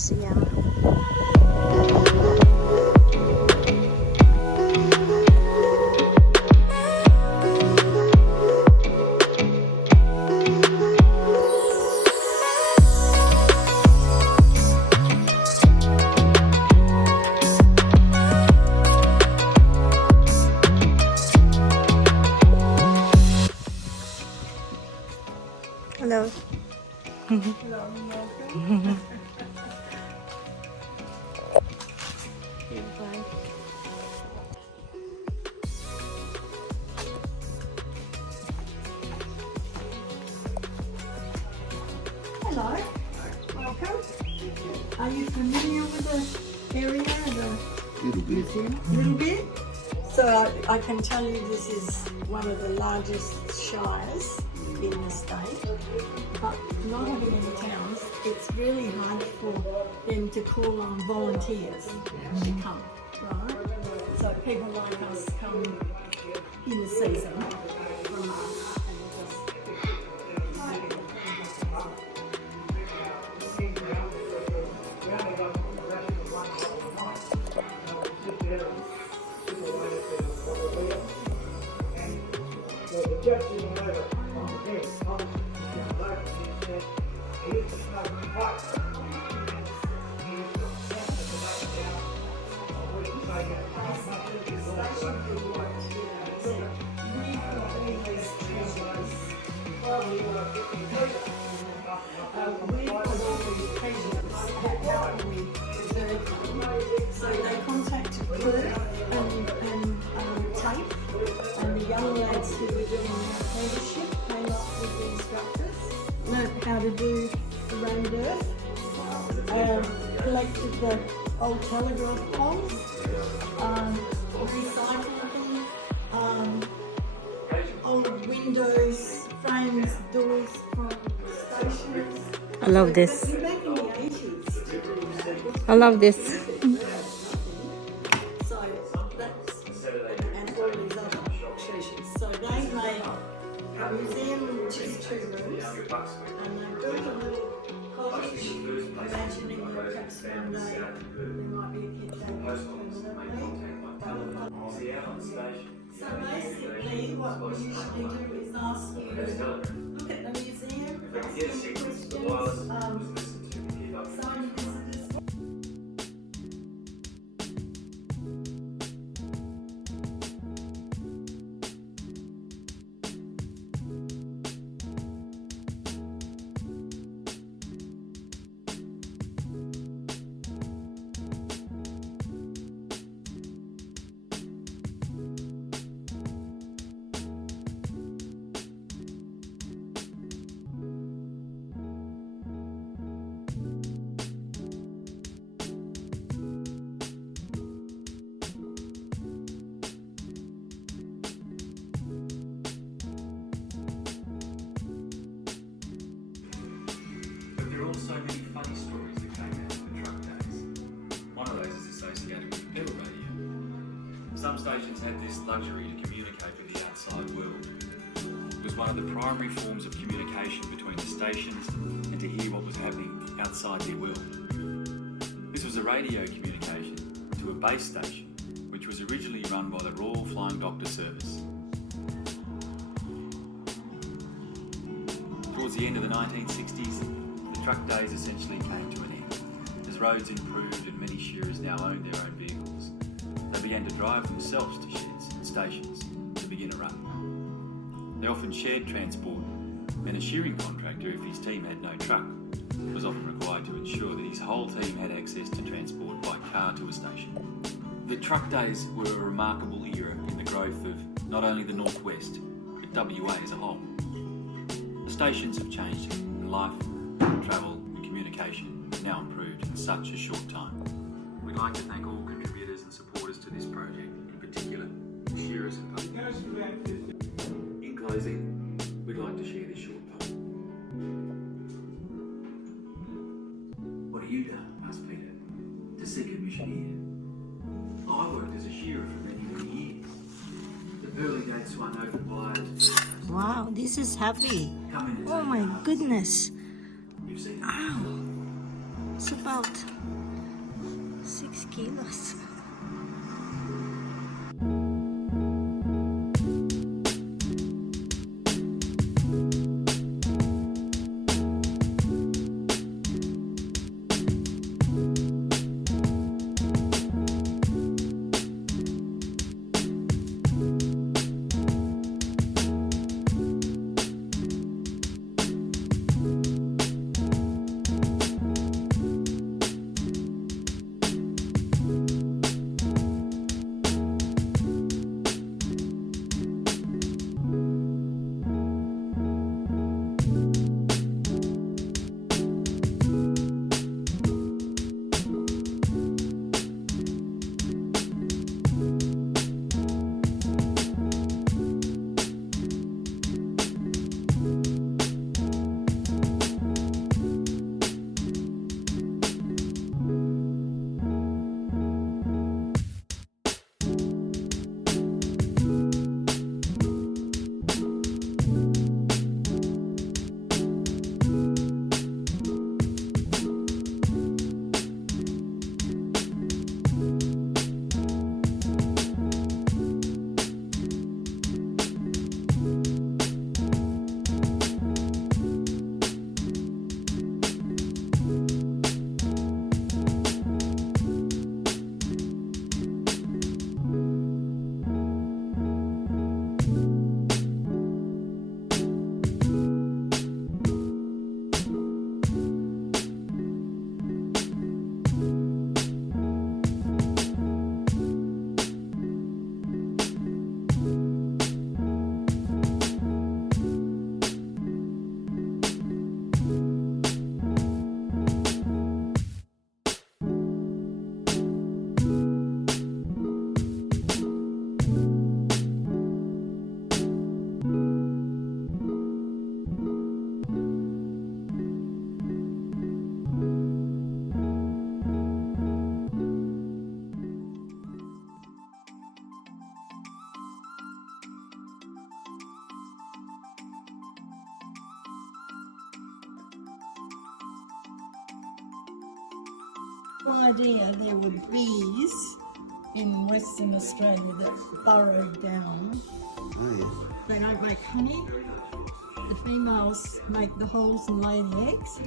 Museum. Hello. Hello, welcome. Hello, welcome. Are you familiar with the area, the Little bit. museum? A little bit. So I can tell you this is one of the largest shires in the state, but not having any towns, it's really hard for them to call on volunteers to come, right? So people like us come in the season from us and just so they contacted Perth and Tape, and the young lads who were doing the apprenticeship came up with the instructors, learnt how to do the round earth, collected the old telegraph poles, recycled them, old windows, frames, doors from stations. I love this. Back in the 80s to do that. I love this. So that's, and all these other treasures. So they made a museum which is 2 rooms, and they built a little cottage, imagining that perhaps one day there might be a kid that goes So basically what we usually do is ask you to look at the museum, ask them questions, sign visitors. There are also many funny stories that came out of the truck days. One of those is associated with pedal radio. Some stations had this luxury to communicate with the outside world. It was one of the primary forms of communication between the stations and to hear what was happening outside their world. This was a radio communication to a base station, which was originally run by the Royal Flying Doctor Service. Towards the end of the 1960s, the truck days essentially came to an end. As roads improved and many shearers now owned their own vehicles, they began to drive themselves to sheds and stations to begin a run. They often shared transport, and a shearing contractor, if his team had no truck, was often required to ensure that his whole team had access to transport by car to a station. The truck days were a remarkable era in the growth of not only the Northwest, but WA as a whole. The stations have changed, and life, travel and communication have now improved in such a short time. We'd like to thank all contributors and supporters to this project, in particular, shearers and public. In closing, we'd like to share this short poem. What have you done? Asked Peter, to seek admission here. I worked as a shearer for many years. The pearly gates swung open wide. Wow, this is heavy. Oh my goodness. You've seen it. Ow. It's about 6 kilos. No idea there were bees in Western Australia that burrowed down. Oh, They don't make honey. The females make the holes and lay the eggs.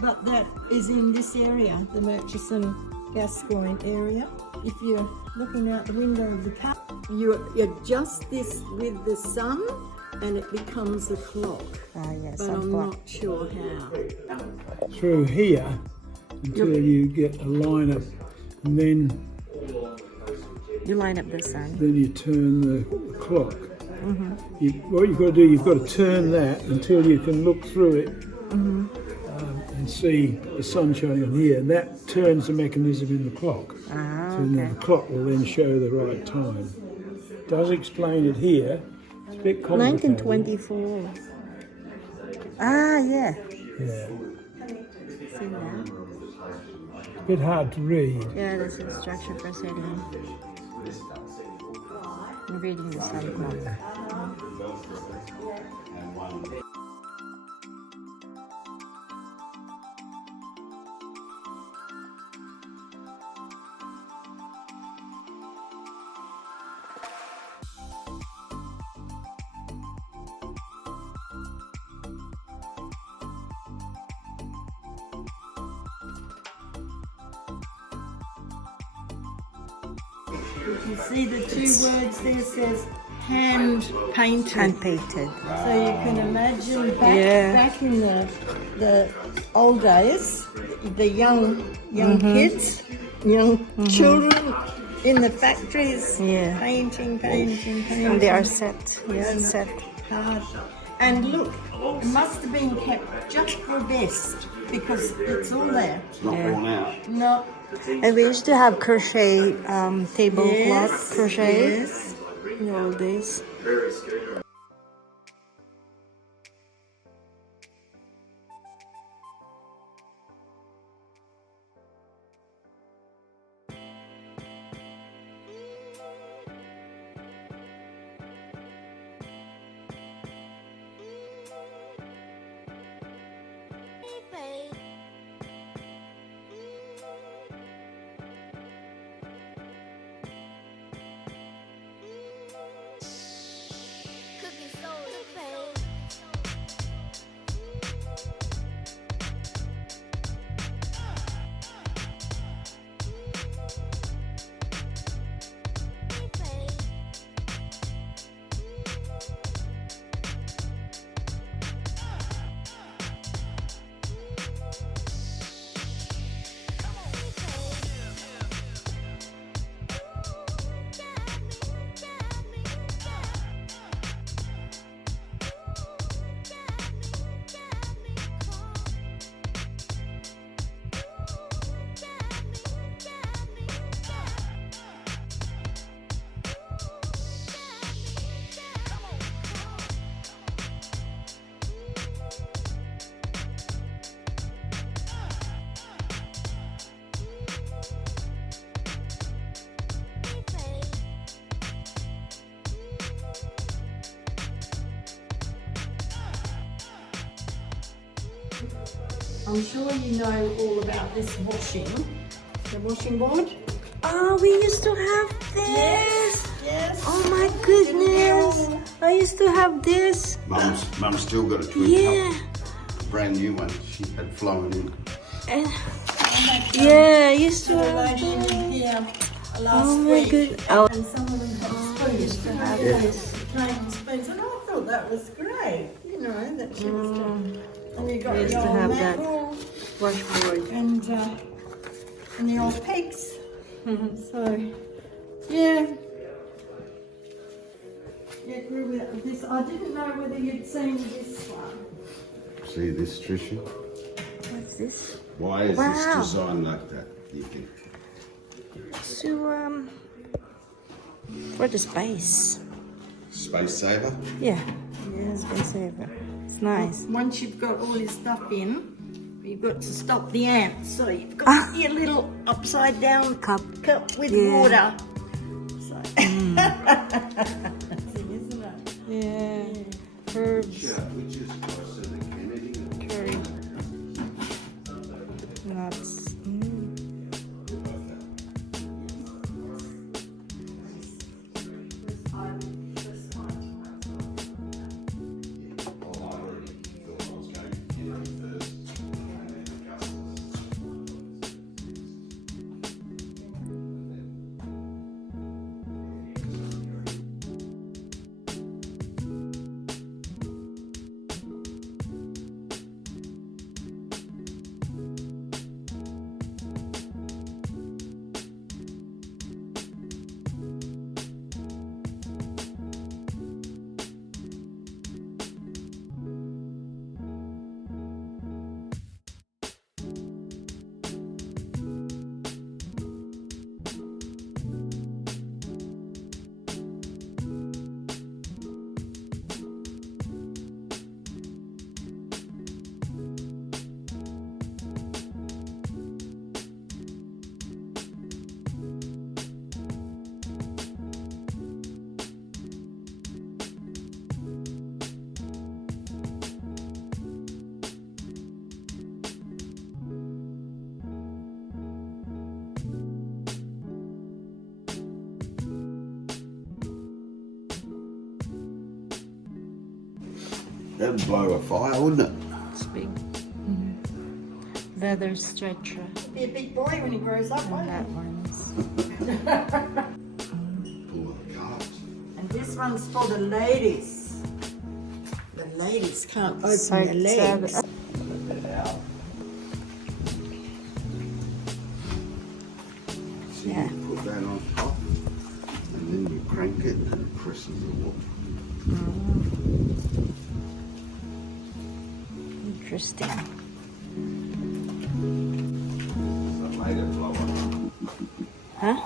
But that is in this area, the Murchison Gascoigne area. If you're looking out the window of the car, you adjust this with the sun and it becomes a clock. Ah, yes, But I'm not sure how. through here until you get a line up, and then You line up the sun. you turn the clock. What you've got to do, you've got to turn that until you can look through it and see the sun shining on here. And that turns the mechanism in the clock. Ah, So then the clock will then show the right time. Does explain it here. It's a bit complicated. 1924. Ah, yeah. Yeah. See that? It's a bit hard to read. Yeah, this is instruction for setting. I'm reading the sun clock. You can see the two words there says hand painted. Hand painted. So you can imagine back in the old days, the young kids, young children in the factories, painting. And they are set. Yeah, set. Hard. And look, it must have been kept just for best because it's all there. It's not worn out. No. And we used to have crochet tablecloth crochet Yes. in the old days. I'm sure you know all about this washing. The washing board. Oh, we used to have this. Yes. Oh my goodness. I used to have this. Mum's still got a twin Yeah. cup, brand new one. She had flown in. And yeah, I used to The have lady in that. here last Oh my week. goodness. Oh, And some of them had spoons. Used to have those tiny spoons. And I thought that was great. You know, that she was doing. And you got I used the to old have that. mackerel washboard. and the old pigs. So, yeah. Yeah, grew with this. I didn't know whether you'd seen this one. See this, Tricia? What's this? Why is Wow. this designed like that, you think? So, for the space. Space saver? Yeah, yeah, space saver. It's nice. Once you've got all your stuff in, you've got to stop the ants. So you've got your little upside down Cup. with Yeah. water. So. Isn't it? Yeah. Herbs, Which is closer to Kennedy. curry, nuts. That'd blow a fire, wouldn't it? It's big. Leather stretcher. Be a big boy when he grows up, won't That he? one's. Full of carts. And this one's for the ladies. The ladies can't open Side their legs. saddle. So Yeah. you put that on top, and then you crank it and it presses the water. Interesting. That made it blower. Huh?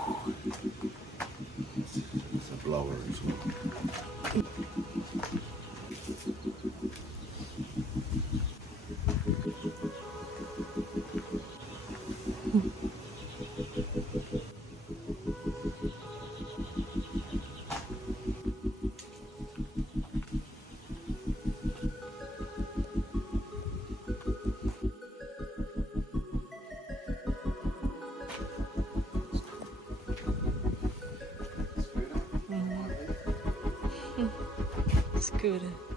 It's a blower as well. Scooter.